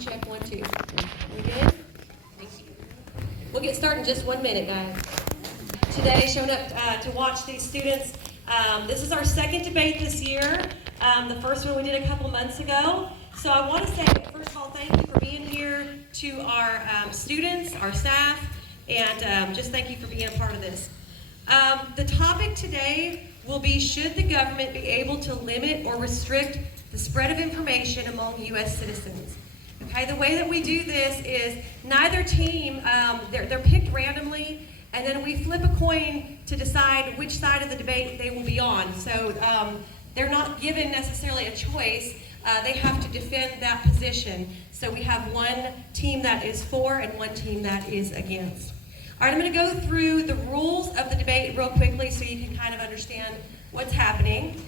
check, 1, 2. We good? Thank you. We'll get started in just 1 minute, guys. Today, showing up to watch these students. This is our second debate this year. The first one we did a couple months ago. So I want to say, first of all, thank you for being here, to our students, our staff, and just thank you for being a part of this. The topic today will be, should the government be able to limit or restrict the spread of information among U.S. citizens? Okay, the way that we do this is neither team, they're picked randomly, and then we flip a coin to decide which side of the debate they will be on. So they're not given necessarily a choice. They have to defend that position. So we have one team that is for and one team that is against. All right, I'm going to go through the rules of the debate real quickly so you can kind of understand what's happening.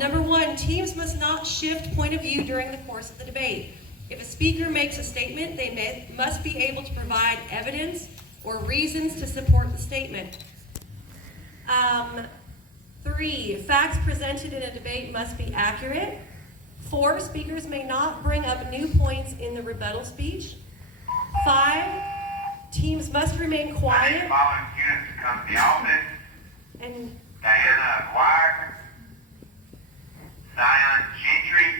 Number one, teams must not shift point of view during the course of the debate. If a speaker makes a statement, they must be able to provide evidence or reasons to support the statement. 3, facts presented in a debate must be accurate. 4, speakers may not bring up new points in the rebuttal speech. 5, teams must remain quiet. I need following students to come to the office. And Diana Guire, Zion Gentry,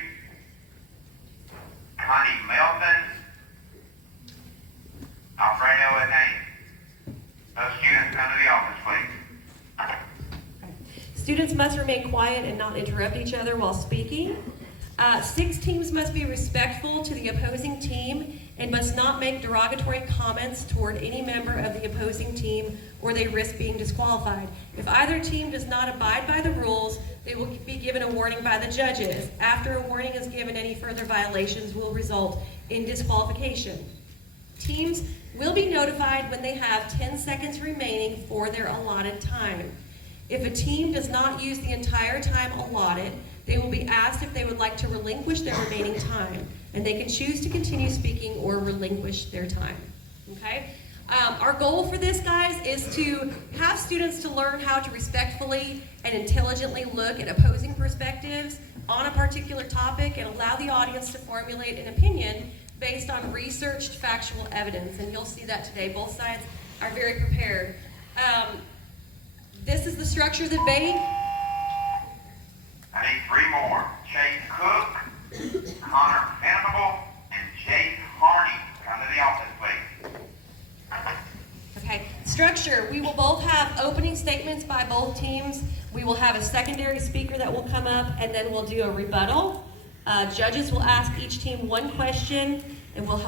Connie Melvin, Alfredo Adane. Those students come to the office, please. students must remain quiet and not interrupt each other while speaking. 6, teams must be respectful to the opposing team and must not make derogatory comments toward any member of the opposing team, or they risk being disqualified. If either team does not abide by the rules, they will be given a warning by the judges. After a warning is given, any further violations will result in disqualification. Teams will be notified when they have 10 seconds remaining for their allotted time. If a team does not use the entire time allotted, they will be asked if they would like to relinquish their remaining time, and they can choose to continue speaking or relinquish their time. Okay? Our goal for this, guys, is to have students to learn how to respectfully and intelligently look at opposing perspectives on a particular topic and allow the audience to formulate an opinion based on researched factual evidence. And you'll see that today. Both sides are very prepared. This is the structure of the debate. I need 3 more. Chase Cook, Connor Venable, and Chase Harney. Come to the office, please. Okay, structure. We will both have opening statements by both teams. We will have a secondary speaker that will come up, and then we'll do a rebuttal. Judges will ask each team 1 question, and we'll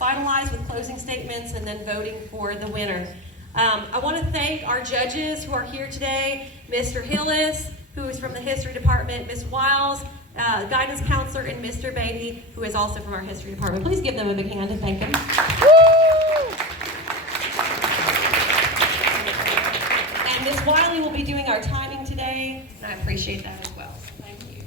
finalize with closing statements and then voting for the winner. I want to thank our judges who are here today, Mr. Hillis, who is from the history department, Ms. Wiles, guidance counselor, and Mr. Beatty, who is also from our history department. Please give them a big hand and thank them. And Ms. Wiley will be doing our timing today, and I appreciate that as well. Thank you.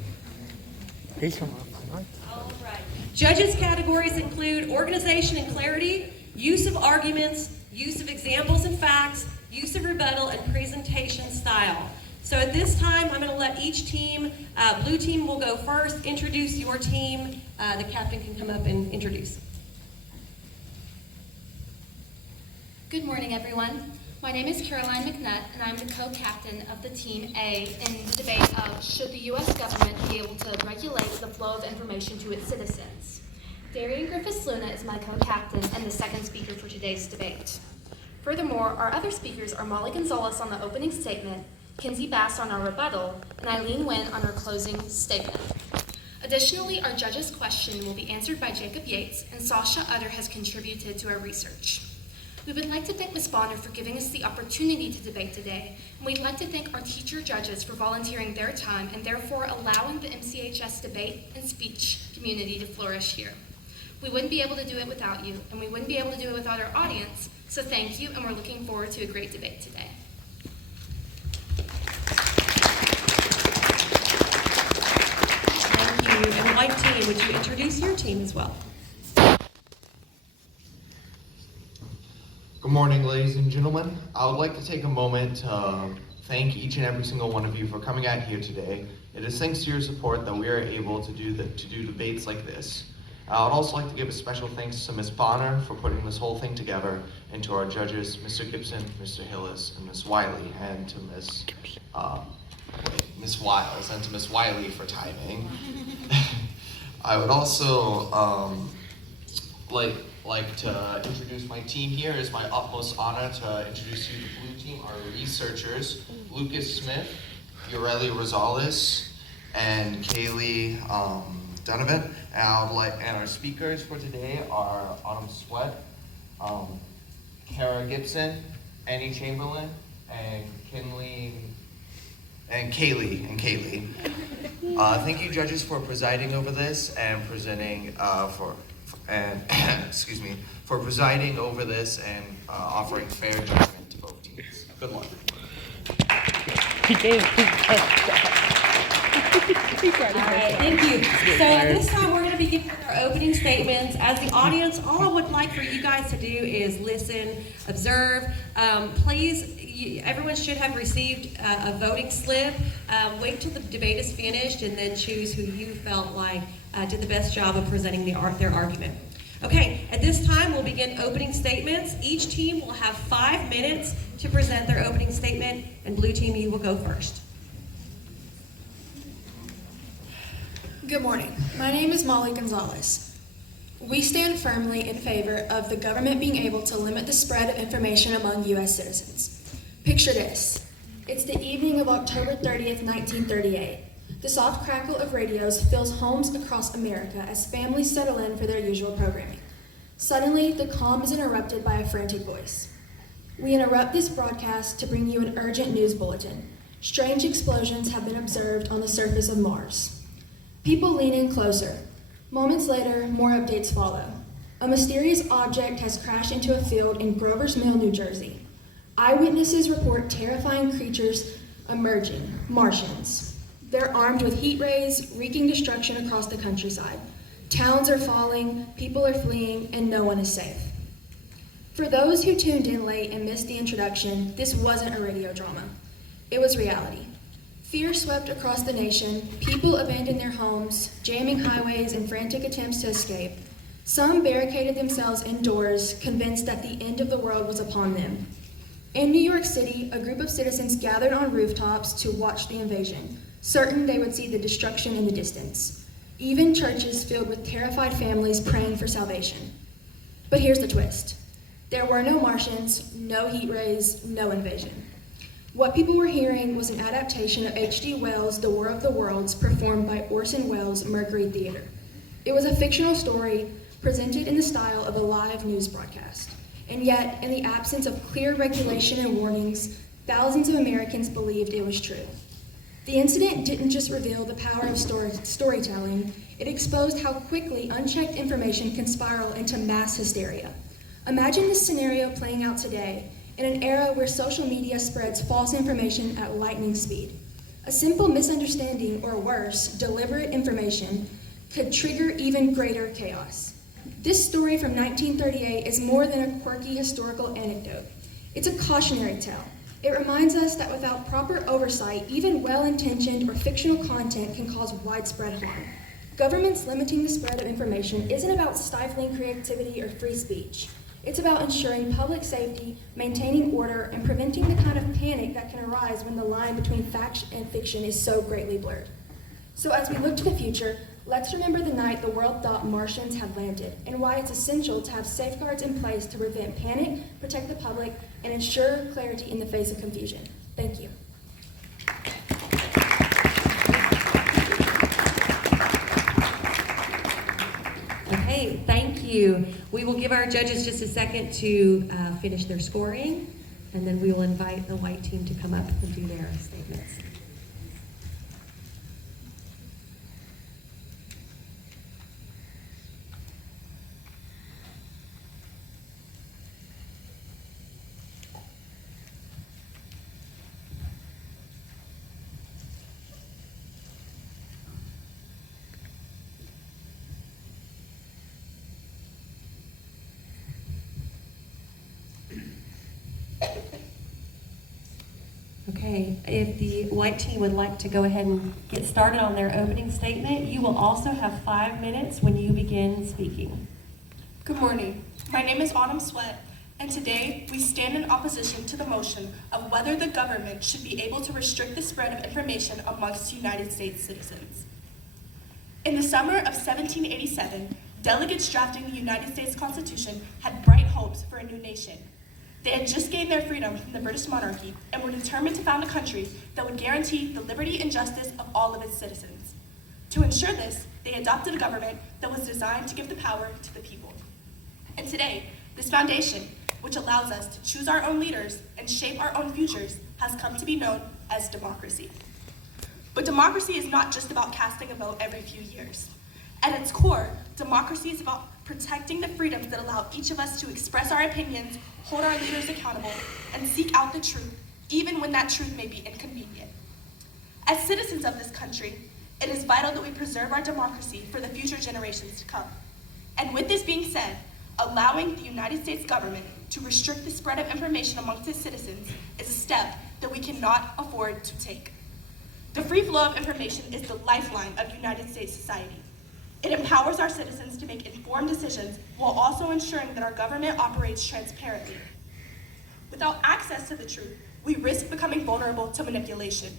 All right. Judges' categories include organization and clarity, use of arguments, use of examples and facts, use of rebuttal, and presentation style. So at this time, I'm going to let each team, blue team will go first, introduce your team. The captain can come up and introduce. Good morning, everyone. My name is Caroline McNutt, and I'm the co-captain of the Team A in the debate of should the U.S. government be able to regulate the flow of information to its citizens. Darian Griffiths-Luna is my co-captain and the second speaker for today's debate. Furthermore, our other speakers are Molly Gonzalez on the opening statement, Kinsey Bass on our rebuttal, and Eileen Nguyen on our closing statement. Additionally, our judge's question will be answered by Jacob Yates, and Sasha Utter has contributed to our research. We would like to thank Ms. Bonner for giving us the opportunity to debate today, and we'd like to thank our teacher judges for volunteering their time and therefore allowing the MCHS debate and speech community to flourish here. We wouldn't be able to do it without you, and we wouldn't be able to do it without our audience, so thank you, and we're looking forward to a great debate today. Thank you. And white team, would you introduce your team as well? Good morning, ladies and gentlemen. I would like to take a moment to thank each and every single one of you for coming out here today. It is thanks to your support that we are able to do debates like this. I would also like to give a special thanks to Ms. Bonner for putting this whole thing together, and to our judges, Mr. Gibson, Mr. Hillis, and Ms. Wiley, and to Ms. Wiles, and to Ms. Wiley for timing. I would also like to introduce my team here. It is my utmost honor to introduce you to the blue team, our researchers, Lucas Smith, Ureli Rosales, and Kaylee Donovan. And our speakers for today are Autumn Sweat, Kara Gibson, Annie Chamberlain, and Kaylee. Thank you, judges, for presiding over this and for presiding over this and offering fair judgment to both teams. Good luck. All right, thank you. So at this time, we're going to begin with our opening statements. As the audience, all I would like for you guys to do is listen, observe. Everyone should have received a voting slip. Wait till the debate is finished and then choose who you felt like did the best job of presenting their argument. Okay, at this time, we'll begin opening statements. Each team will have 5 minutes to present their opening statement, and blue team, you will go first. Good morning. My name is Molly Gonzalez. We stand firmly in favor of the government being able to limit the spread of information among U.S. citizens. Picture this. It's the evening of October 30th, 1938. The soft crackle of radios fills homes across America as families settle in for their usual programming. Suddenly, the calm is interrupted by a frantic voice. We interrupt this broadcast to bring you an urgent news bulletin. Strange explosions have been observed on the surface of Mars. People lean in closer. Moments later, more updates follow. A mysterious object has crashed into a field in Grover's Mill, New Jersey. Eyewitnesses report terrifying creatures emerging, Martians. They're armed with heat rays, wreaking destruction across the countryside. Towns are falling, people are fleeing, and no one is safe. For those who tuned in late and missed the introduction, this wasn't a radio drama. It was reality. Fear swept across the nation, people abandoned their homes, jamming highways in frantic attempts to escape. Some barricaded themselves indoors, convinced that the end of the world was upon them. In New York City, a group of citizens gathered on rooftops to watch the invasion, certain they would see the destruction in the distance. Even churches filled with terrified families praying for salvation. But here's the twist. There were no Martians, no heat rays, no invasion. What people were hearing was an adaptation of H.G. Wells' The War of the Worlds, performed by Orson Welles' Mercury Theater. It was a fictional story presented in the style of a live news broadcast. And yet, in the absence of clear regulation and warnings, thousands of Americans believed it was true. The incident didn't just reveal the power of storytelling, it exposed how quickly unchecked information can spiral into mass hysteria. Imagine this scenario playing out today, in an era where social media spreads false information at lightning speed. A simple misunderstanding, or worse, deliberate information, could trigger even greater chaos. This story from 1938 is more than a quirky historical anecdote. It's a cautionary tale. It reminds us that without proper oversight, even well-intentioned or fictional content can cause widespread harm. Governments limiting the spread of information isn't about stifling creativity or free speech. It's about ensuring public safety, maintaining order, and preventing the kind of panic that can arise when the line between fact and fiction is so greatly blurred. So as we look to the future, let's remember the night the world thought Martians had landed, and why it's essential to have safeguards in place to prevent panic, protect the public, and ensure clarity in the face of confusion. Thank you. Okay, thank you. We will give our judges just a second to finish their scoring, and then we will invite the white team to come up and do their statements. Okay, if the white team would like to go ahead and get started on their opening statement, you will also have 5 minutes when you begin speaking. Good morning. My name is Autumn Sweat, and today we stand in opposition to the motion of whether the government should be able to restrict the spread of information amongst United States citizens. In the summer of 1787, delegates drafting the United States Constitution had bright hopes for a new nation. They had just gained their freedom from the British monarchy and were determined to found a country that would guarantee the liberty and justice of all of its citizens. To ensure this, they adopted a government that was designed to give the power to the people. And today, this foundation, which allows us to choose our own leaders and shape our own futures, has come to be known as democracy. But democracy is not just about casting a vote every few years. At its core, democracy is about protecting the freedoms that allow each of us to express our opinions, hold our leaders accountable, and seek out the truth, even when that truth may be inconvenient. As citizens of this country, it is vital that we preserve our democracy for the future generations to come. And with this being said, allowing the United States government to restrict the spread of information amongst its citizens is a step that we cannot afford to take. The free flow of information is the lifeline of United States society. It empowers our citizens to make informed decisions while also ensuring that our government operates transparently. Without access to the truth, we risk becoming vulnerable to manipulation.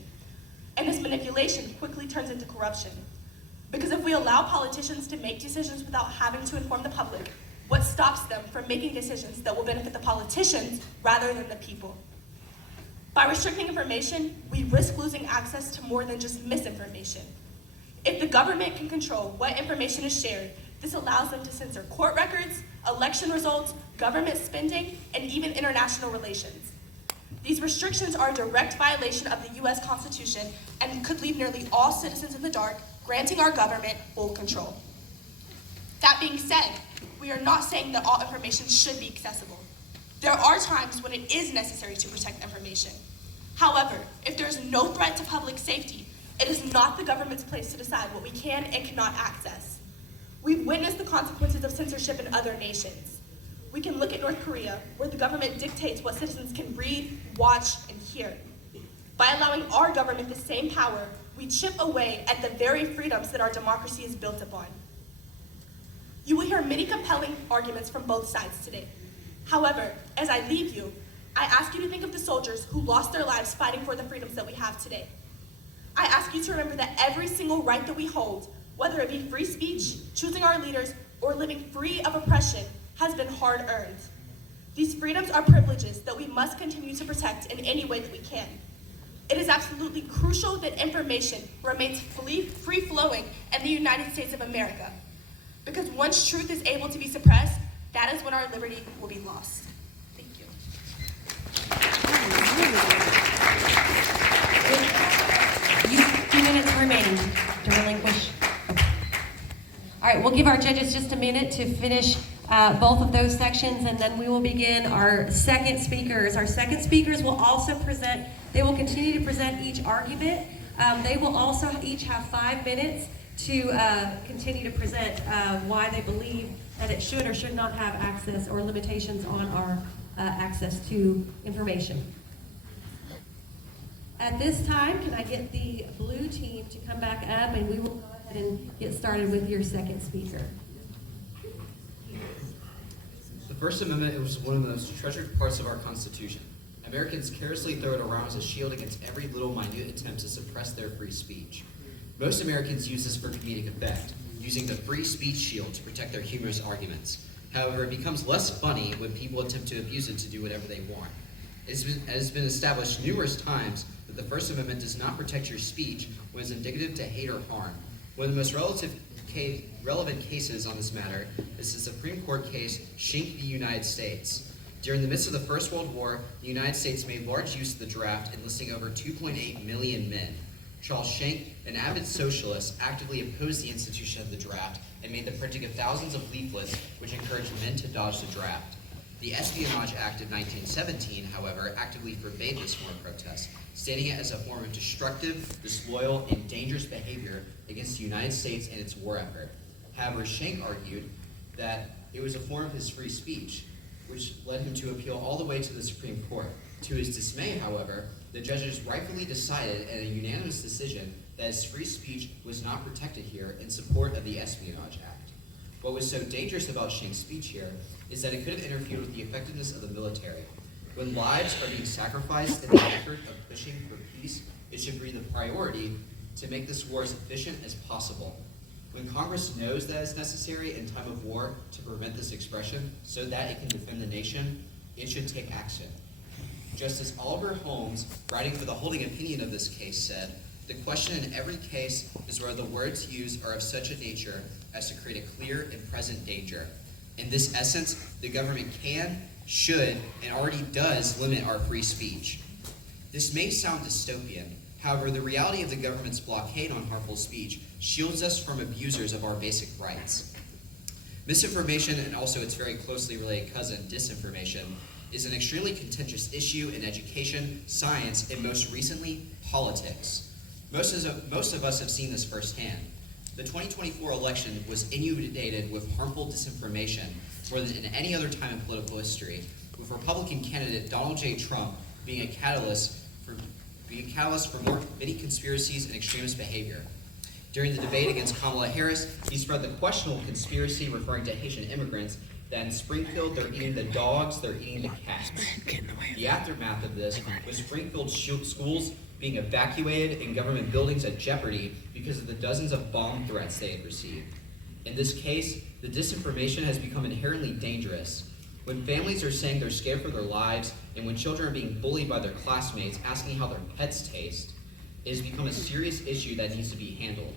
And this manipulation quickly turns into corruption. Because if we allow politicians to make decisions without having to inform the public, what stops them from making decisions that will benefit the politicians rather than the people? By restricting information, we risk losing access to more than just misinformation. If the government can control what information is shared, this allows them to censor court records, election results, government spending, and even international relations. These restrictions are a direct violation of the US Constitution and could leave nearly all citizens in the dark, granting our government full control. That being said, we are not saying that all information should be accessible. There are times when it is necessary to protect information. However, if there is no threat to public safety, it is not the government's place to decide what we can and cannot access. We've witnessed the consequences of censorship in other nations. We can look at North Korea, where the government dictates what citizens can read, watch, and hear. By allowing our government the same power, we chip away at the very freedoms that our democracy is built upon. You will hear many compelling arguments from both sides today. However, as I leave you, I ask you to think of the soldiers who lost their lives fighting for the freedoms that we have today. I ask you to remember that every single right that we hold, whether it be free speech, choosing our leaders, or living free of oppression, has been hard-earned. These freedoms are privileges that we must continue to protect in any way that we can. It is absolutely crucial that information remains free-flowing in the United States of America. Because once truth is able to be suppressed, that is when our liberty will be lost. Thank you. 2 minutes remaining to relinquish. Okay. All right, we'll give our judges just a minute to finish both of those sections, and then we will begin our second speakers. Our second speakers will also present, they will continue to present each argument. They will also each have 5 minutes to continue to present why they believe that it should or should not have access or limitations on our access to information. At this time, can I get the blue team to come back up, and we will go ahead and get started with your second speaker. The First Amendment is one of the most treasured parts of our Constitution. Americans carelessly throw it around as a shield against every little minute attempt to suppress their free speech. Most Americans use this for comedic effect, using the free speech shield to protect their humorous arguments. However, it becomes less funny when people attempt to abuse it to do whatever they want. It has been established numerous times that the First Amendment does not protect your speech when it's indicative to hate or harm. One of the most relevant cases on this matter is the Supreme Court case Schenck v. United States. During the midst of the First World War, the United States made large use of the draft, enlisting over 2.8 million men. Charles Schenck, an avid socialist, actively opposed the institution of the draft and made the printing of thousands of leaflets which encouraged men to dodge the draft. The Espionage Act of 1917, however, actively forbade this form of protest, stating it as a form of destructive, disloyal, and dangerous behavior against the United States and its war effort. However, Schenck argued that it was a form of his free speech, which led him to appeal all the way to the Supreme Court. To his dismay, however, The judges rightfully decided in a unanimous decision that his free speech was not protected here in support of the Espionage Act. What was so dangerous about Shank's speech here is that it could have interfered with the effectiveness of the military. When lives are being sacrificed in the effort of pushing for peace, it should be the priority to make this war as efficient as possible. When Congress knows that it's necessary in time of war to prevent this expression so that it can defend the nation, it should take action. Justice Oliver Holmes, writing for the holding opinion of this case, said, "The question in every case is whether the words used are of such a nature as to create a clear and present danger. In this essence, the government can, should, and already does limit our free speech." This may sound dystopian. However, the reality of the government's blockade on harmful speech shields us from abusers of our basic rights. Misinformation, and also its very closely related cousin, disinformation, is an extremely contentious issue in education, science, and most recently, politics. Most of us have seen this firsthand. The 2024 election was inundated with harmful disinformation more than in any other time in political history, with Republican candidate Donald J. Trump being a catalyst for more many conspiracies and extremist behavior. During the debate against Kamala Harris, he spread the questionable conspiracy referring to Haitian immigrants that in Springfield they're eating the dogs, they're eating the cats. The aftermath of this was Springfield schools being evacuated and government buildings at jeopardy because of the dozens of bomb threats they had received. In this case, the disinformation has become inherently dangerous. When families are saying they're scared for their lives, and when children are being bullied by their classmates asking how their pets taste, it has become a serious issue that needs to be handled.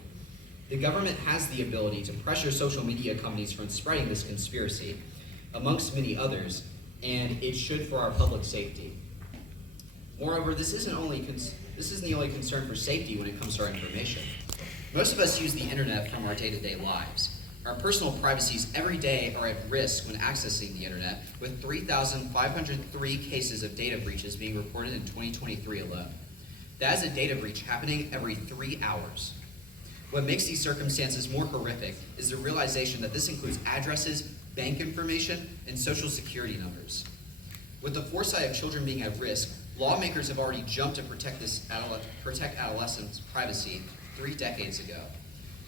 The government has the ability to pressure social media companies from spreading this conspiracy, amongst many others, and it should for our public safety. Moreover, this isn't the only concern for safety when it comes to our information. Most of us use the internet from our day-to-day lives. Our personal privacies every day are at risk when accessing the internet, with 3,503 cases of data breaches being reported in 2023 alone. That is a data breach happening every 3 hours. What makes these circumstances more horrific is the realization that this includes addresses, bank information, and social security numbers. With the foresight of children being at risk, lawmakers have already jumped to protect adolescents' privacy 3 decades ago.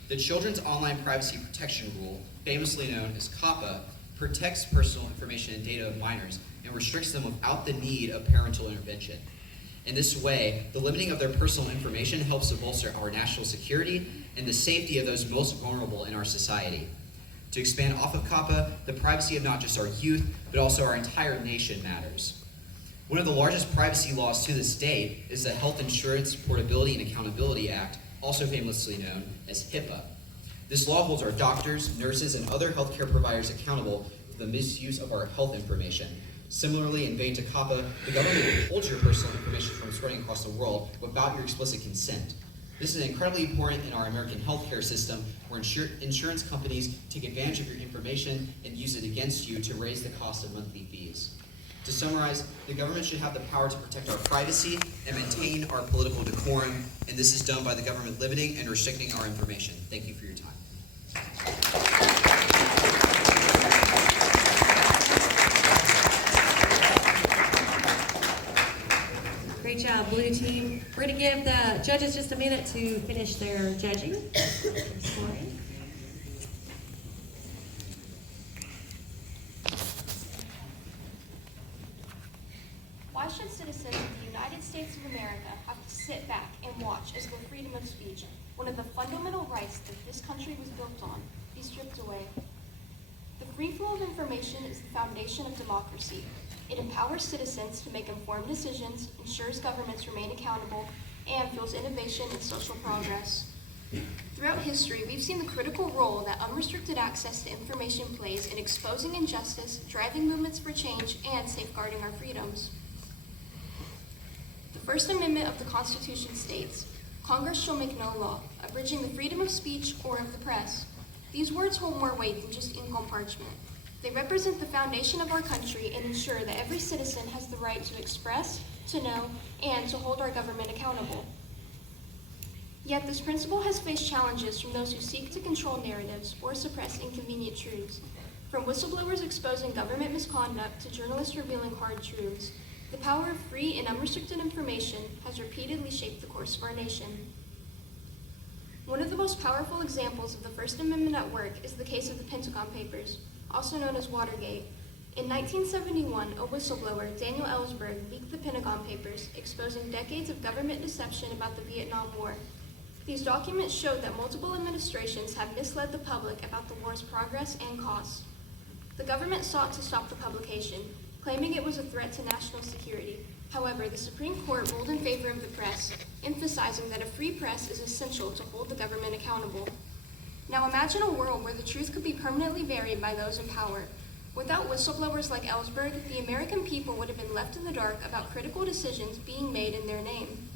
The Children's Online Privacy Protection Rule, famously known as COPPA, protects personal information and data of minors and restricts them without the need of parental intervention. In this way, the limiting of their personal information helps to bolster our national security and the safety of those most vulnerable in our society. To expand off of COPPA, the privacy of not just our youth, but also our entire nation matters. One of the largest privacy laws to this date is the Health Insurance Portability and Accountability Act, also famously known as HIPAA. This law holds our doctors, nurses, and other healthcare providers accountable for the misuse of our health information. Similarly, in vain to COPPA, the government withholds your personal information from spreading across the world without your explicit consent. This is incredibly important in our American healthcare system, where insurance companies take advantage of your information and use it against you to raise the cost of monthly fees. To summarize, the government should have the power to protect our privacy and maintain our political decorum, and this is done by the government limiting and restricting our information. Thank you for your time. Great job, blue team. We're going to give the judges just a minute to finish their judging. Scoring. Why should citizens of the United States of America have to sit back and watch as their freedom of speech, one of the fundamental rights that this country was built on, be stripped away? The free flow of information is the foundation of democracy. It empowers citizens to make informed decisions, ensures governments remain accountable, and fuels innovation and social progress. Throughout history, we've seen the critical role that unrestricted access to information plays in exposing injustice, driving movements for change, and safeguarding our freedoms. The First Amendment of the Constitution states, "Congress shall make no law, abridging the freedom of speech or of the press." These words hold more weight than just ink on parchment. They represent the foundation of our country and ensure that every citizen has the right to express, to know, and to hold our government accountable. Yet this principle has faced challenges from those who seek to control narratives or suppress inconvenient truths. From whistleblowers exposing government misconduct to journalists revealing hard truths, The power of free and unrestricted information has repeatedly shaped the course of our nation. One of the most powerful examples of the First Amendment at work is the case of the Pentagon Papers, also known as Watergate. In 1971, a whistleblower, Daniel Ellsberg, leaked the Pentagon Papers, exposing decades of government deception about the Vietnam War. These documents showed that multiple administrations had misled the public about the war's progress and costs. The government sought to stop the publication, claiming it was a threat to national security. However, the Supreme Court ruled in favor of the press, emphasizing that a free press is essential to hold the government accountable. Now imagine a world where the truth could be permanently buried by those in power. Without whistleblowers like Ellsberg, the American people would have been left in the dark about critical decisions being made in their name.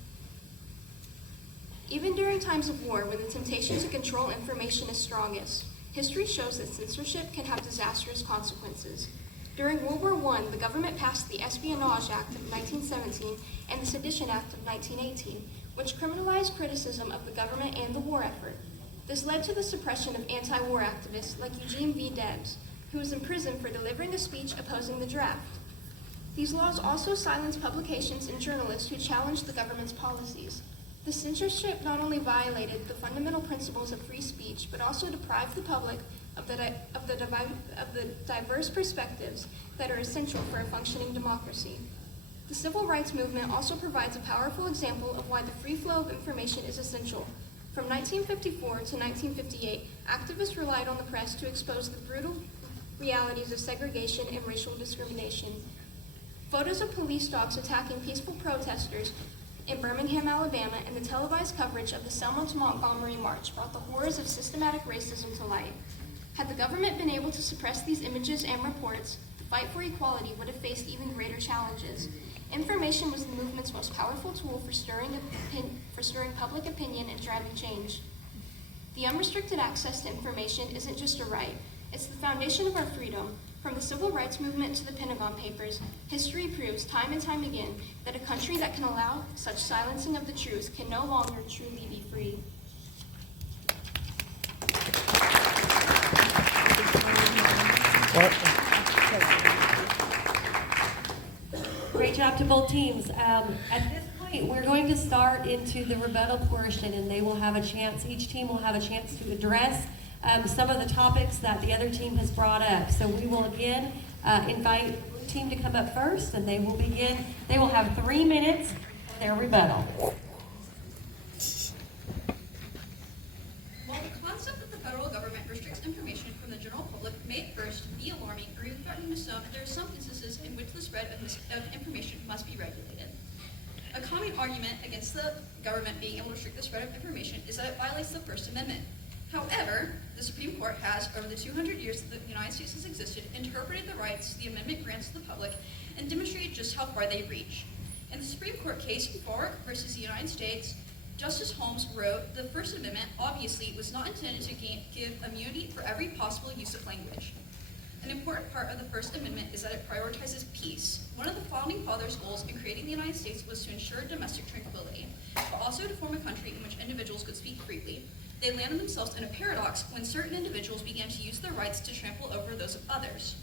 Even during times of war, when the temptation to control information is strongest, history shows that censorship can have disastrous consequences. During World War I, the government passed the Espionage Act of 1917 and the Sedition Act of 1918, which criminalized criticism of the government and the war effort. This led to the suppression of anti-war activists like Eugene V. Debs, who was imprisoned for delivering a speech opposing the draft. These laws also silenced publications and journalists who challenged the government's policies. The censorship not only violated the fundamental principles of free speech, but also deprived the public of the diverse perspectives that are essential for a functioning democracy. The civil rights movement also provides a powerful example of why the free flow of information is essential. From 1954 to 1958, activists relied on the press to expose the brutal realities of segregation and racial discrimination. Photos of police dogs attacking peaceful protesters in Birmingham, Alabama, and the televised coverage of the Selma to Montgomery March brought the horrors of systematic racism to light. Had the government been able to suppress these images and reports, the fight for equality would have faced even greater challenges. Information was the movement's most powerful tool for stirring public opinion and driving change. The unrestricted access to information isn't just a right, it's the foundation of our freedom. From the civil rights movement to the Pentagon Papers, history proves time and time again that a country that can allow such silencing of the truth can no longer truly be free. Great job to both teams. At this point, we're going to start into the rebuttal portion, and they will have a chance, each team will have a chance to address some of the topics that the other team has brought up. So we will again invite the blue team to come up first, and they will begin. They will have 3 minutes for their rebuttal. While the concept that the federal government restricts information from the general public may at first be alarming or even threatening to some, there are some instances in which the spread of information must be regulated. A common argument against the government being able to restrict the spread of information is that it violates the First Amendment. However, the Supreme Court has, over the 200 years that the United States has existed, interpreted the rights the amendment grants to the public and demonstrated just how far they reach. In the Supreme Court case, Fark versus the United States, Justice Holmes wrote, "The First Amendment obviously was not intended to give immunity for every possible use of language. An important part of the First Amendment is that it prioritizes peace. One of the Founding Fathers' goals in creating the United States was to ensure domestic tranquility, but also to form a country in which individuals could speak freely. They landed themselves in a paradox when certain individuals began to use their rights to trample over those of others.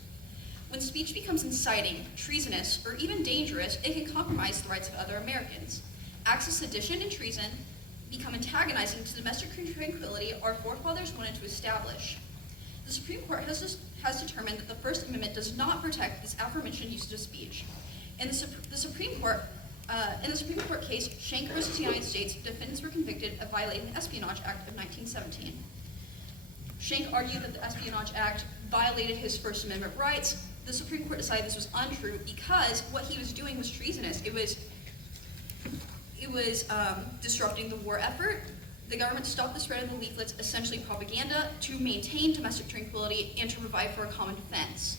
When speech becomes inciting, treasonous, or even dangerous, it can compromise the rights of other Americans. Acts of sedition and treason become antagonizing to domestic tranquility our forefathers wanted to establish. The Supreme Court has determined that the First Amendment does not protect this aforementioned usage of speech. In the Supreme Court case, Schenck versus the United States, defendants were convicted of violating the Espionage Act of 1917. Schenck argued that the Espionage Act violated his First Amendment rights. The Supreme Court decided this was untrue because what he was doing was treasonous. It was disrupting the war effort. The government stopped the spread of the leaflets, essentially propaganda, to maintain domestic tranquility and to provide for a common defense.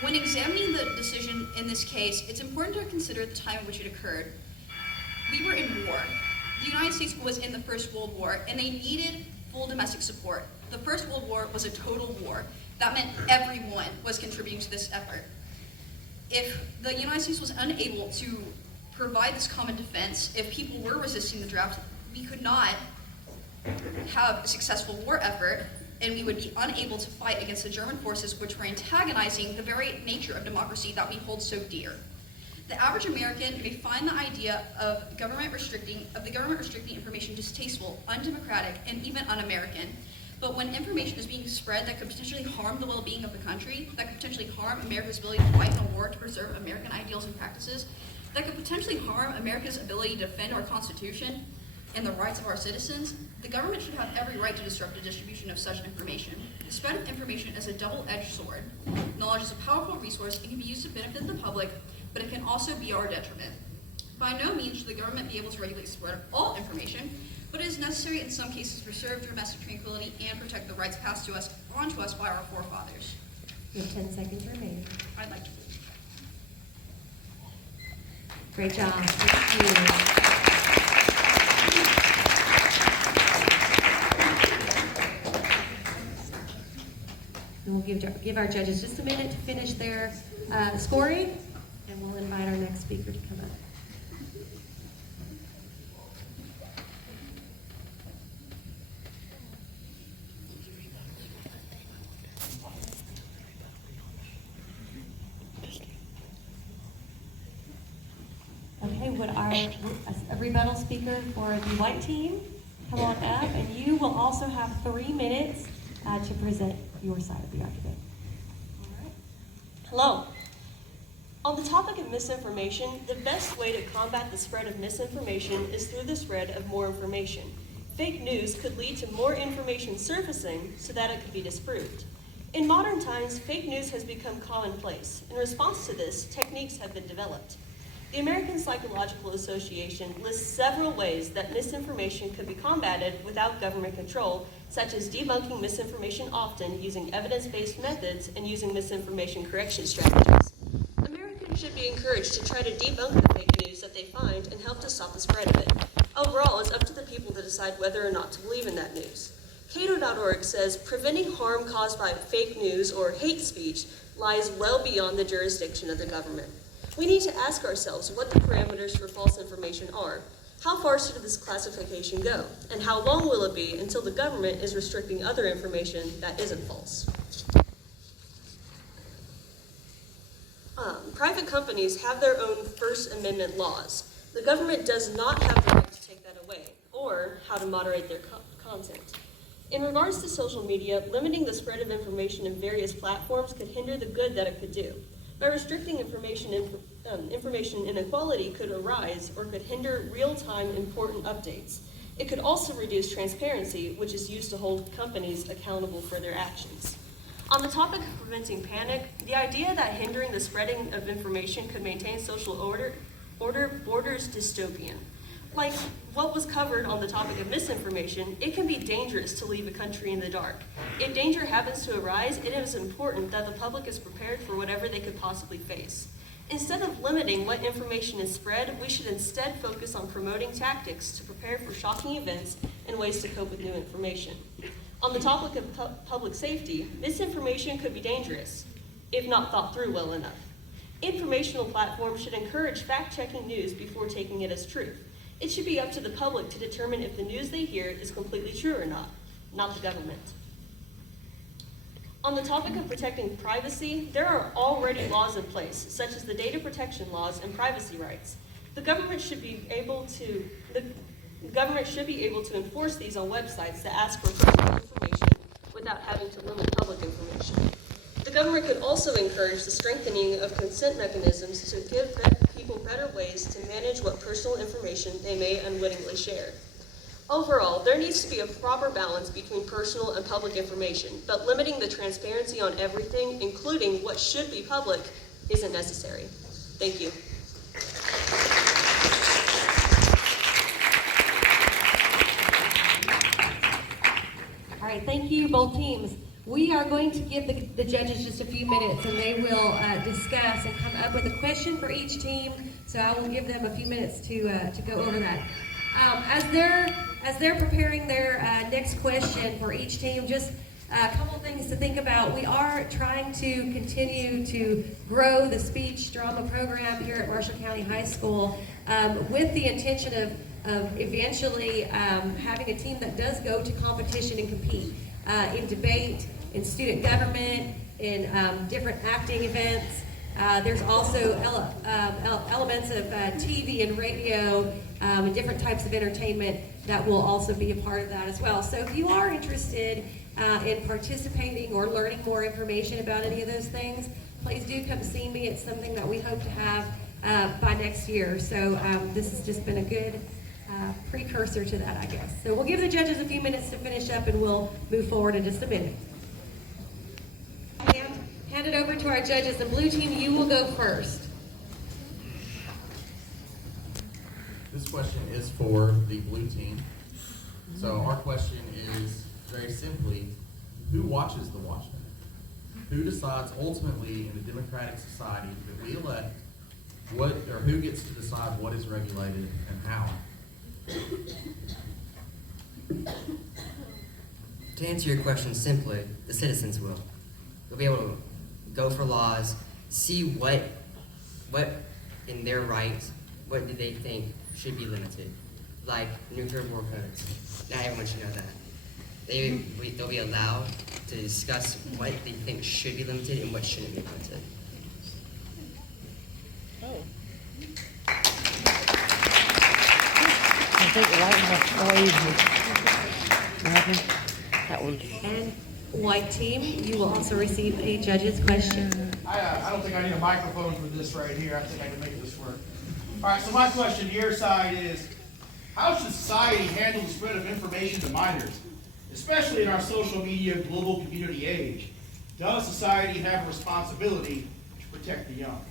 When examining the decision in this case, it's important to consider the time in which it occurred. We were in war. The United States was in the First World War, and they needed full domestic support. The First World War was a total war. That meant everyone was contributing to this effort. If the United States was unable to provide this common defense, if people were resisting the draft, we could not have a successful war effort. and we would be unable to fight against the German forces which were antagonizing the very nature of democracy that we hold so dear. The average American may find the idea of the government restricting information distasteful, undemocratic, and even un-American. But when information is being spread that could potentially harm the well-being of the country, that could potentially harm America's ability to fight in a war to preserve American ideals and practices, that could potentially harm America's ability to defend our Constitution and the rights of our citizens, the government should have every right to disrupt the distribution of such information. The spread of information is a double-edged sword. Knowledge is a powerful resource and can be used to benefit the public, but it can also be our detriment. By no means should the government be able to regulate the spread of all information, but it is necessary in some cases to preserve domestic tranquility and protect the rights passed on to us by our forefathers. You have 10 seconds remaining. I'd like to. Great job. Thank you. And we'll give our judges just a minute to finish their scoring, and we'll invite our next speaker to come up. Okay, would a rebuttal speaker for the white team come on up, and you will also have 3 minutes to present your side of the argument. Hello. On the topic of misinformation, the best way to combat the spread of misinformation is through the spread of more information. Fake news could lead to more information surfacing so that it could be disproved. In modern times, fake news has become commonplace. In response to this, techniques have been developed. The American Psychological Association lists several ways that misinformation could be combated without government control, such as debunking misinformation often using evidence-based methods and using misinformation correction strategies. Americans should be encouraged to try to debunk the fake news that they find and help to stop the spread of it. Overall, it's up to the people to decide whether or not to believe in that news. Cato.org says, preventing harm caused by fake news or hate speech lies well beyond the jurisdiction of the government. We need to ask ourselves what the parameters for false information are. How far should this classification go? And how long will it be until the government is restricting other information that isn't false? Private companies have their own First Amendment laws. The government does not have the right to take that away, or how to moderate their content. In regards to social media, limiting the spread of information in various platforms could hinder the good that it could do. By restricting information inequality could arise or could hinder real-time important updates. It could also reduce transparency, which is used to hold companies accountable for their actions. On the topic of preventing panic, the idea that hindering the spreading of information could maintain social order borders dystopian. Like what was covered on the topic of misinformation, it can be dangerous to leave a country in the dark. If danger happens to arise, it is important that the public is prepared for whatever they could possibly face. Instead of limiting what information is spread, we should instead focus on promoting tactics to prepare for shocking events and ways to cope with new information. On the topic of public safety, misinformation could be dangerous, if not thought through well enough. Informational platforms should encourage fact-checking news before taking it as truth. It should be up to the public to determine if the news they hear is completely true or not the government. On the topic of protecting privacy, there are already laws in place, such as the data protection laws and privacy rights. The government should be able to enforce these on websites that ask for personal information without having to limit public information. The government could also encourage the strengthening of consent mechanisms to give people better ways to manage what personal information they may unwittingly share. Overall, there needs to be a proper balance between personal and public information, but limiting the transparency on everything, including what should be public, isn't necessary. Thank you. All right, thank you, both teams. We are going to give the judges just a few minutes, and they will discuss and come up with a question for each team. So I will give them a few minutes to go over that. As they're preparing their next question for each team, just a couple things to think about. We are trying to continue to grow the speech drama program here at Marshall County High School with the intention of eventually having a team that does go to competition and compete. in debate, in student government, in different acting events. There's also elements of TV and radio and different types of entertainment that will also be a part of that as well. So if you are interested in participating or learning more information about any of those things, please do come see me. It's something that we hope to have by next year. So this has just been a good precursor to that, I guess. So we'll give the judges a few minutes to finish up and we'll move forward in just a minute. Hand it over to our judges. The blue team, you will go first. This question is for the blue team. So our question is very simply, who watches the Watchmen? Who decides ultimately in a democratic society that we elect what, or who gets to decide what is regulated and how? To answer your question simply, the citizens will. They'll be able to go for laws, see what in their rights, what do they think should be limited, like nuclear war codes. Not everyone should know that. They'll be allowed to discuss what they think should be limited and what shouldn't be limited. I think the light was that one. And white team, you will also receive a judge's question. I don't think I need a microphone for this right here. I think I can make this work. All right, so my question to your side is, how should society handle the spread of information to minors, especially in our social media global community age? Does society have a responsibility to protect the young?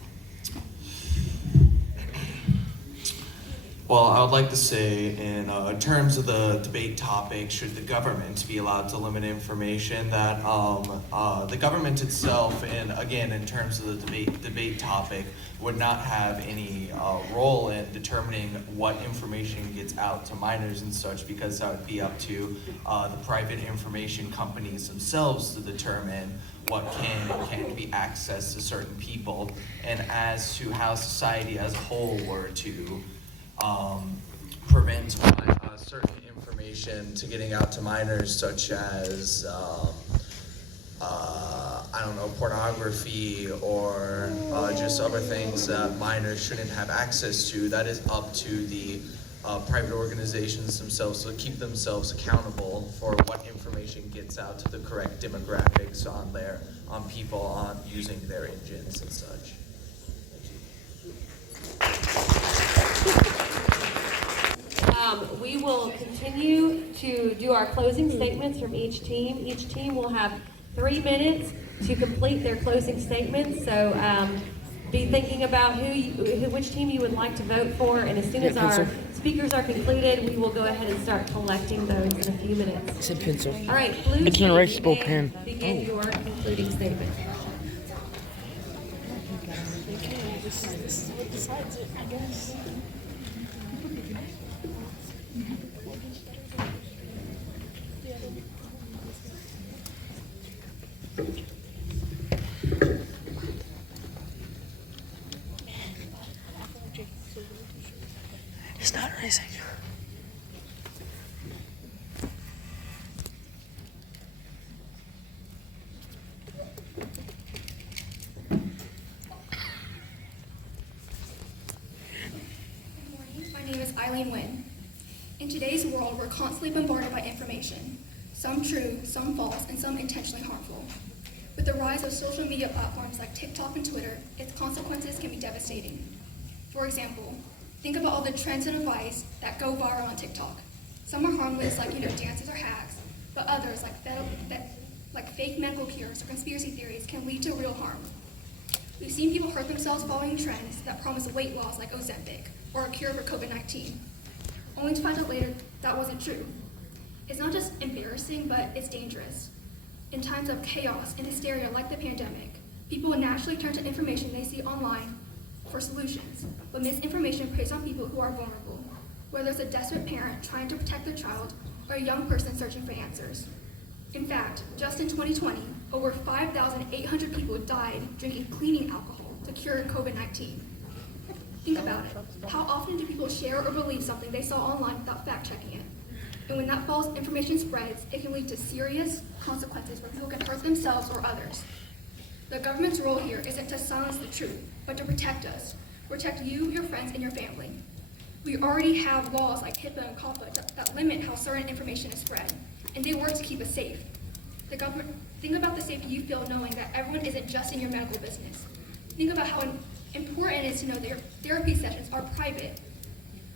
Well, I would like to say, in terms of the debate topic, should the government be allowed to limit information, that the government itself, and again, in terms of the debate topic, would not have any role in determining what information gets out to minors and such, because that would be up to the private information companies themselves to determine what can and can't be accessed to certain people, and as to how society as a whole were to prevent certain information to getting out to minors, such as I don't know, pornography or just other things that minors shouldn't have access to. That is up to the private organizations themselves to keep themselves accountable for what information gets out to the correct demographics on people on using their engines and such. We will continue to do our closing statements from each team. Each team will have 3 minutes to complete their closing statements. So be thinking about which team you would like to vote for, and as soon as our speakers are concluded, we will go ahead and start collecting those in a few minutes. It's a pencil. All right, blue It's team, an erasable pen. begin your concluding statement. This is what decides it, I guess. It's not racing. My name is Eileen Nguyen. In today's world, we're constantly bombarded by information, some true, some false, and some intentionally harmful. With the rise of social media platforms like TikTok and Twitter, its consequences can be devastating. For example, think about all the trends and advice that go viral on TikTok. Some are harmless, like dances or hacks, but others, like fake medical cures or conspiracy theories, can lead to real harm. We've seen people hurt themselves following trends that promise weight loss like Ozempic or a cure for COVID-19, only to find out later that wasn't true. It's not just embarrassing, but it's dangerous. In times of chaos and hysteria like the pandemic, people will naturally turn to information they see online for solutions, but misinformation preys on people who are vulnerable, whether it's a desperate parent trying to protect their child or a young person searching for answers. In fact, just in 2020, over 5,800 people died drinking cleaning alcohol to cure COVID-19. Think about it. How often do people share or believe something they saw online without fact-checking it? And when that false information spreads, it can lead to serious consequences where people can hurt themselves or others. The government's role here isn't to silence the truth, but to protect us. Protect you, your friends, and your family. We already have laws like HIPAA and COPPA that limit how certain information is spread, and they work to keep us safe. The government, think about the safety you feel knowing that everyone isn't just in your medical business. Think about how important it is to know that your therapy sessions are private.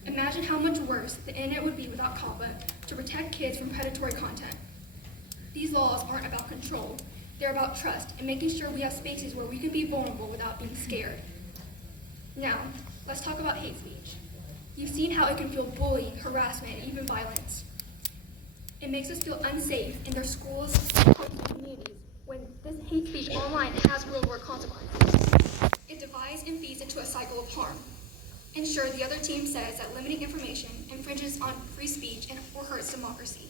Imagine how much worse the internet would be without COPPA to protect kids from predatory content. These laws aren't about control. They're about trust and making sure we have spaces where we can be vulnerable without being scared. Now, let's talk about hate speech. You've seen how it can fuel bullying, harassment, and even violence. It makes us feel unsafe in their schools and communities when this hate speech online has real-world consequences. It divides and feeds into a cycle of harm. And sure, the other team says that limiting information infringes on free speech and or hurts democracy.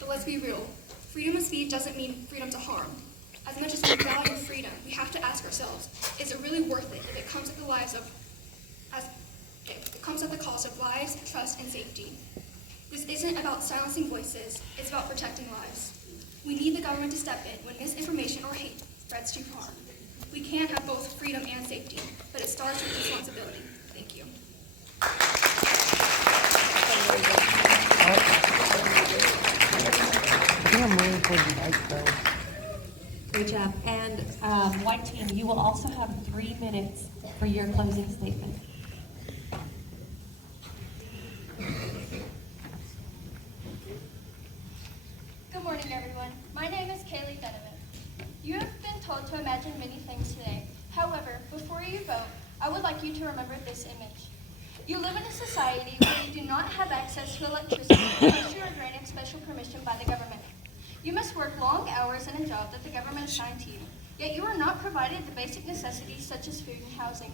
But let's be real, freedom of speech doesn't mean freedom to harm. As much as we value freedom, we have to ask ourselves, is it really worth it if it comes at the cost of lives, trust, and safety? This isn't about silencing voices, it's about protecting lives. We need the government to step in when misinformation or hate spreads too far. We can't have both freedom and safety, but it starts with responsibility. Thank you. Great job. And white team, you will also have 3 minutes for your closing statement. Good morning, everyone. My name is Kaylee Donovan. You have been told to imagine many things today. However, before you vote, I would like you to remember this image. You live in a society where you do not have access to electricity unless you are granted special permission by the government. You must work long hours in a job that the government assigned to you, yet you are not provided the basic necessities such as food and housing.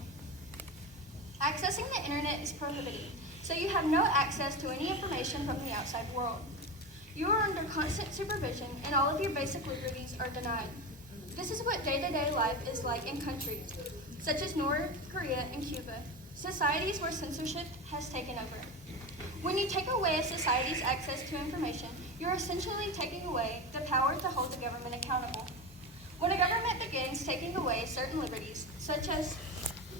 Accessing the internet is prohibited, so you have no access to any information from the outside world. You are under constant supervision and all of your basic liberties are denied. This is what day-to-day life is like in countries such as North Korea and Cuba, societies where censorship has taken over. When you take away a society's access to information, you're essentially taking away the power to hold the government accountable. When a government begins taking away certain liberties, such as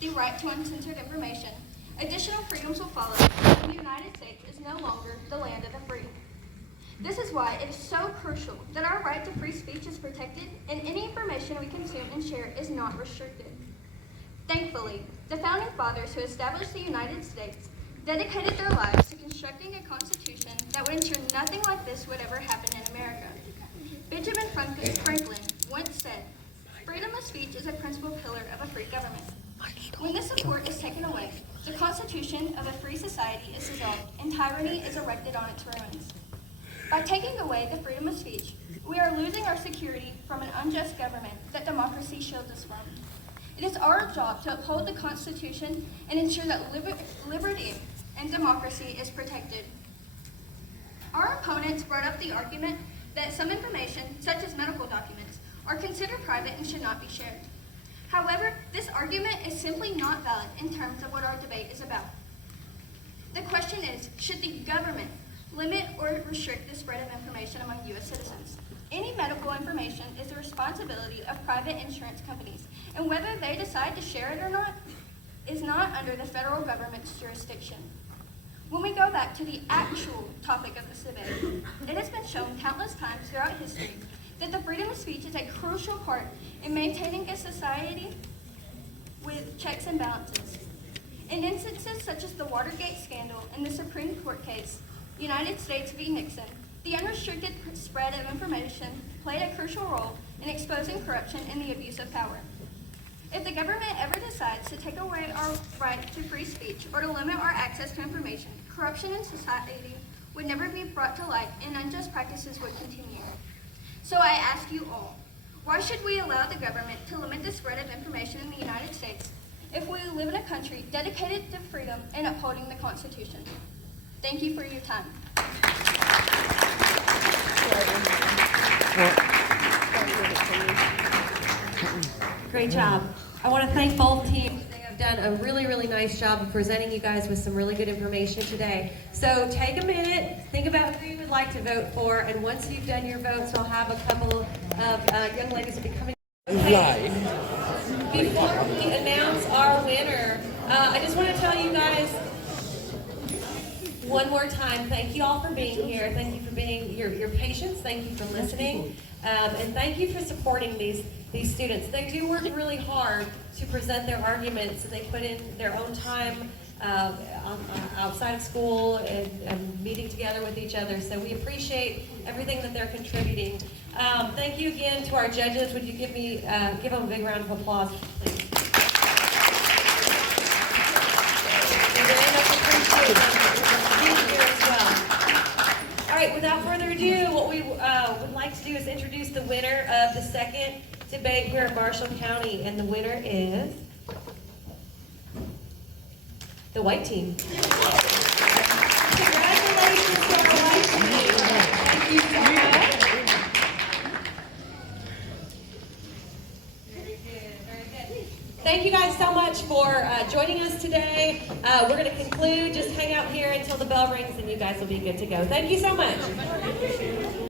the right to uncensored information, additional freedoms will follow, and the United States is no longer the land of the free. This is why it is so crucial that our right to free speech is protected and any information we consume and share is not restricted. Thankfully, the Founding Fathers who established the United States dedicated their lives to constructing a constitution that would ensure nothing like this would ever happen in America. Benjamin Franklin once said, "Freedom of speech is a principal pillar of a free government." When this support is taken away, the constitution of a free society is dissolved and tyranny is erected on its ruins. By taking away the freedom of speech, we are losing our security from an unjust government that democracy shields us from. It is our job to uphold the Constitution and ensure that liberty and democracy is protected. Our opponents brought up the argument that some information, such as medical documents, are considered private and should not be shared. However, this argument is simply not valid in terms of what our debate is about. The question is, should the government limit or restrict the spread of information among U.S. citizens? Any medical information is the responsibility of private insurance companies, and whether they decide to share it or not is not under the federal government's jurisdiction. When we go back to the actual topic of this debate, it has been shown countless times throughout history that the freedom of speech is a crucial part in maintaining a society with checks and balances. In instances such as the Watergate scandal and the Supreme Court case, United States v. Nixon, the unrestricted spread of information played a crucial role in exposing corruption and the abuse of power. If the government ever decides to take away our right to free speech or to limit our access to information, corruption in society would never be brought to light and unjust practices would continue. So I ask you all, why should we allow the government to limit the spread of information in the United States if we live in a country dedicated to freedom and upholding the Constitution? Thank you for your time. Great job. I want to thank both teams. They have done a really, really nice job of presenting you guys with some really good information today. So take a minute, think about who you would like to vote for, and once you've done your votes, I'll have a couple of young ladies will be coming. Okay. Before we announce our winner, I just want to tell you guys one more time, thank you all for being here. Thank you for being your patience. Thank you for listening, and thank you for supporting these students. They do work really hard to present their arguments, and they put in their own time outside of school and meeting together with each other. So we appreciate everything that they're contributing. Thank you again to our judges. Would you give them a big round of applause, please? We very much appreciate them being here as well. All right, without further ado, what we would like to do is introduce the winner of the second debate here at Marshall County, and the winner is the white team. Congratulations to our white team. Thank you so much. Very good, very good. Thank you guys so much for joining us today. We're going to conclude. Just hang out here until the bell rings and you guys will be good to go. Thank you so much.